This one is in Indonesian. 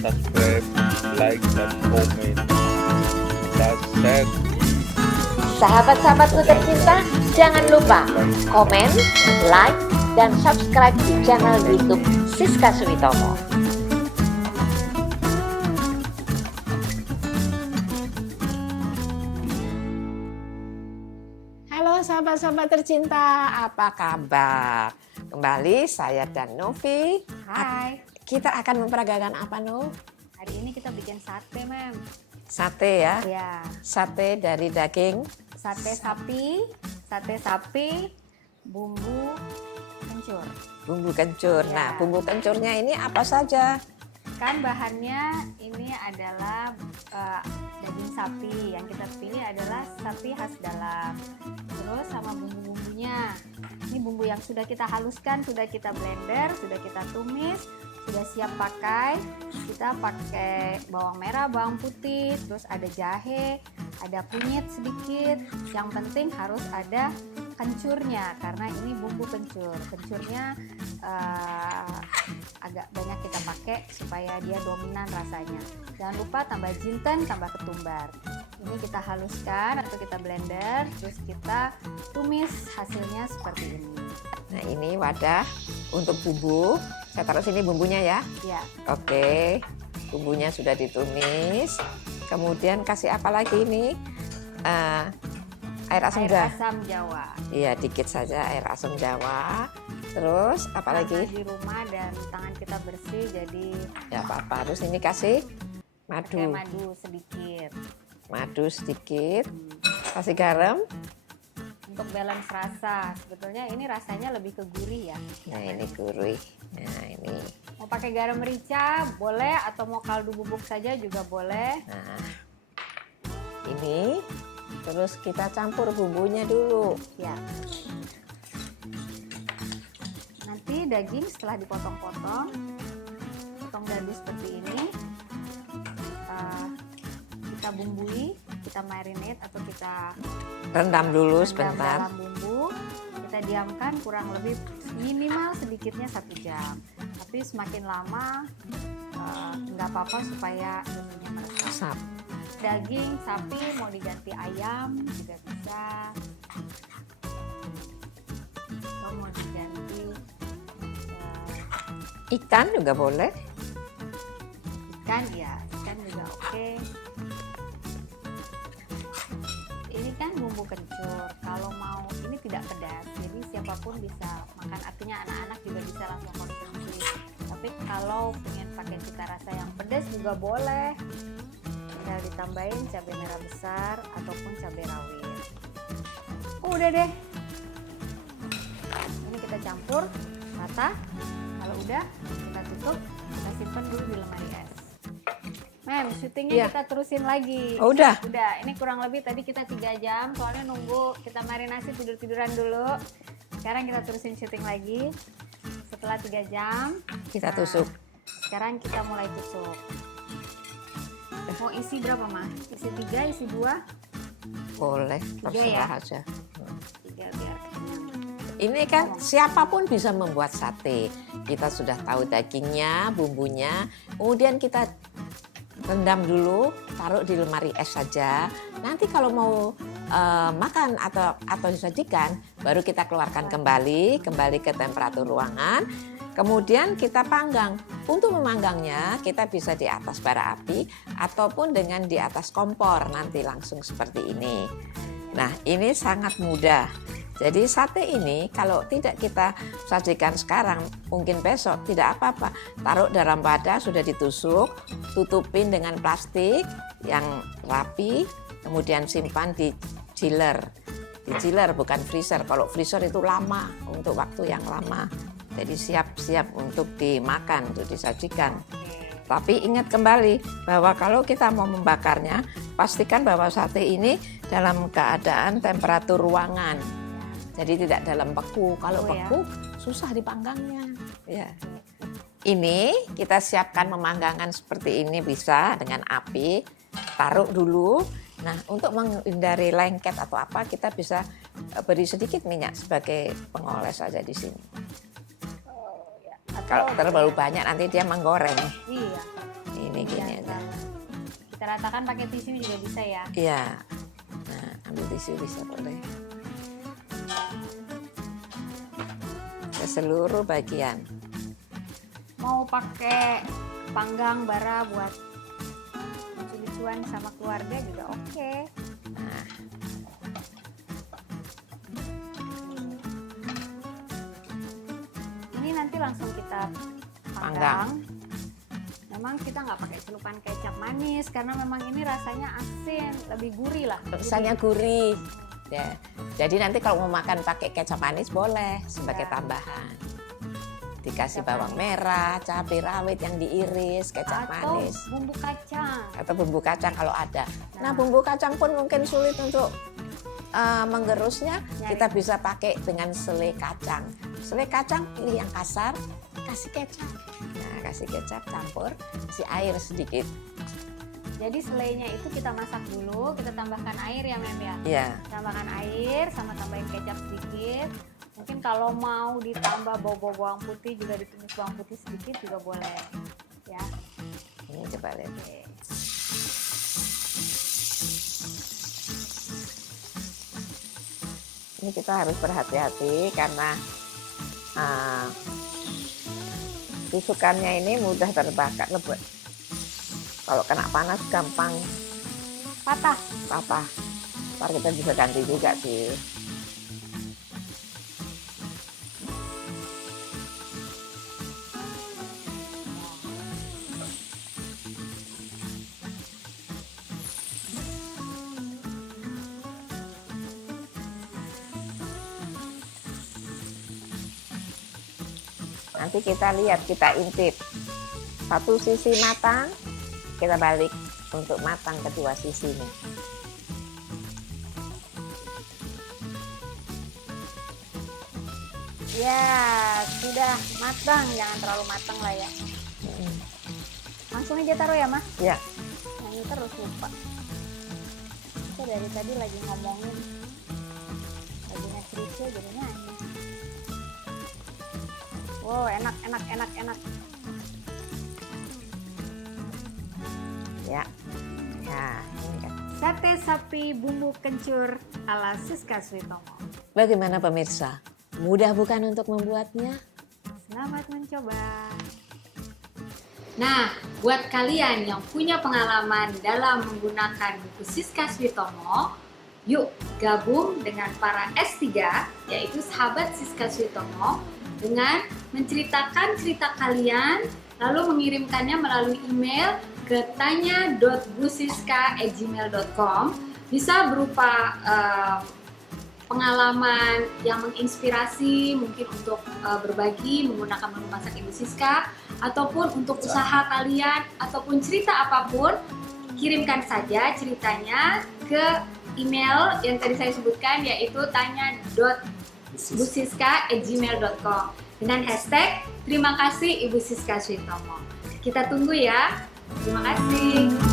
subscribe, like, dan komen. Subscribe. Sahabat-sahabatku tercinta, jangan lupa komen, like, dan subscribe di channel YouTube Siska Suwitomo. Halo sahabat-sahabat tercinta, apa kabar? Kembali saya dan Novi. Hai, Kita akan memperagakan apa, No? hari ini kita bikin sate, Mem. Sate ya. Ya, Sate dari daging sate sapi, bumbu kencur. bumbu kencur. Ya. Nah, bumbu kencurnya ini apa saja? Kan bahannya ini adalah daging sapi. Yang kita pilih adalah sapi khas dalam. Terus sama bumbu-bumbunya. Ini bumbu yang sudah kita haluskan, sudah kita blender, sudah kita tumis, sudah siap pakai. Kita pakai bawang merah, bawang putih, terus ada jahe, ada kunyit sedikit. Yang penting harus ada kencurnya karena ini bumbu kencur. Kencurnya agak banyak kita pakai supaya dia dominan rasanya. Jangan lupa tambah jinten, tambah ketumbar. Ini kita haluskan atau kita blender, terus kita tumis, hasilnya seperti ini. Nah, ini wadah untuk bumbu. Saya taruh sini bumbunya ya. Ya, Oke, bumbunya sudah ditumis. Kemudian kasih apa lagi ini? Air asam air jawa. asam Jawa. Iya, dikit saja air asam jawa. Terus apa lagi? Karena di rumah dan tangan kita bersih, jadi Ya apa-apa. Terus ini kasih pakai madu. madu sedikit. Madu sedikit. Kasih garam. Untuk balance rasa, sebetulnya ini rasanya lebih ke gurih ya. Nah, ini gurih. Nah, ini. Mau pakai garam merica boleh, atau mau kaldu bubuk saja juga boleh. Nah, ini. Terus kita campur bumbunya dulu. Ya. Nanti daging setelah dipotong-potong, potong dadu seperti ini, kita bumbui, kita marinate atau kita Rendam dulu rendam sebentar. dalam bumbu. Kita diamkan kurang lebih minimal sedikitnya 1 jam. Tapi semakin lama nggak apa-apa supaya bumbunya meresap. Asap. Daging sapi mau diganti ayam juga bisa, atau mau diganti Ikan juga boleh. ikan, ya ikan juga oke. Ini kan bumbu kencur, kalau mau ini tidak pedas, jadi siapapun bisa makan, artinya anak-anak juga bisa langsung konsumsi. Tapi kalau pengen pakai cita rasa yang pedas juga boleh, tinggal ditambahin cabai merah besar ataupun cabai rawit. Udah deh, ini kita campur rata. Kalau udah kita tutup, kita simpan dulu di lemari es. Mem, syutingnya Iya. kita terusin lagi. Oh, udah? Udah, ini kurang lebih tadi kita 3 jam, soalnya nunggu kita marinasi, tidur-tiduran dulu. Sekarang kita terusin syuting lagi. Setelah 3 jam, Kita nah, tusuk. sekarang kita mulai tusuk. Mau isi berapa, Mah? Isi 3, isi 2? Boleh, 3 terserah ya? aja. 3 biar kenyang. Ini kan siapapun bisa membuat sate. Kita sudah tahu dagingnya, bumbunya. Kemudian kita rendam dulu, taruh di lemari es saja. Nanti kalau mau makan atau disajikan, baru kita keluarkan kembali ke temperatur ruangan. Kemudian kita panggang. Untuk memanggangnya kita bisa di atas bara api ataupun dengan di atas kompor nanti langsung seperti ini. Nah, ini sangat mudah. Jadi sate ini kalau tidak kita sajikan sekarang, mungkin besok tidak apa-apa. Taruh dalam wadah sudah ditusuk, tutupin dengan plastik yang rapi, kemudian simpan di chiller. Di chiller bukan freezer. Kalau freezer itu lama, untuk waktu yang lama. Jadi siap-siap untuk dimakan, untuk disajikan. Tapi ingat kembali bahwa kalau kita mau membakarnya, pastikan bahwa sate ini dalam keadaan temperatur ruangan. Jadi tidak dalam beku. Kalau Oh, ya. beku susah dipanggangnya. Ya. Ini kita siapkan memanggangkan seperti ini bisa dengan api. Taruh dulu. Nah, untuk menghindari lengket atau apa, kita bisa beri sedikit minyak sebagai pengoles saja di sini. Oh, ya. Atau Kalau terlalu ya. banyak nanti dia menggoreng. Iya. Ini kayak gini aja. Kita ratakan pakai tisu juga bisa ya. Iya. Nah, ambil tisu bisa boleh. Ke seluruh bagian. Mau pakai panggang bara buat lucu-lucuan sama keluarga juga oke. Nah, Ini nanti langsung kita panggang. Memang kita nggak pakai celupan kecap manis karena memang ini rasanya asin, lebih gurih lah. rasanya gurih. Ya. Jadi nanti kalau mau makan pakai kecap manis boleh sebagai Ya. tambahan. Dikasih Kecap bawang merah, cabai rawit yang diiris, kecap Atau manis, bumbu kacang. atau bumbu kacang kalau ada. Nah, Nah. bumbu kacang pun mungkin sulit untuk menggerusnya. Nyari. Kita bisa pakai dengan selai kacang. Selai kacang pilih yang kasar, kasih kecap. Nah, kasih kecap campur, kasih air sedikit. Jadi selainya itu kita masak dulu, kita tambahkan air ya Mem ya. Iya. Tambahkan air sama tambahin kecap sedikit. Mungkin kalau mau ditambah bawang putih juga ditumis bawang putih sedikit juga boleh. Ya. Ini coba lihat. Oke. Ini kita harus berhati-hati karena tusukannya ini mudah terbakar lebut. Kalau kena panas gampang Patah. patah. Ntar kita bisa ganti juga sih. Nanti kita lihat, kita intip. Satu sisi matang, kita balik untuk matang kedua sisinya. Ya, sudah matang, jangan terlalu matang lah ya. Langsung aja taruh ya, Mas. Ya, Nyanyi terus lupa. Kita dari tadi lagi ngomongin, lagi nge-cerita jadi nyanyi. Wow, enak. ya, ya. Ini kan. Sate sapi bumbu kencur ala Siska Suitomo. Bagaimana pemirsa? Mudah bukan untuk membuatnya? Selamat mencoba. Nah, buat kalian yang punya pengalaman dalam menggunakan buku Siska Suitomo, yuk gabung dengan para S3, yaitu sahabat Siska Suitomo, dengan menceritakan cerita kalian, lalu mengirimkannya melalui email ke tanya.busiska@gmail.com. Bisa berupa pengalaman yang menginspirasi, mungkin untuk berbagi menggunakan menu masak Ibu Siska, ataupun untuk usaha kalian, ataupun cerita apapun, kirimkan saja ceritanya ke email yang tadi saya sebutkan, yaitu tanya.busiska@gmail.com dengan hashtag terima kasih Ibu Siska Suitomo. Kita tunggu ya. Terima kasih.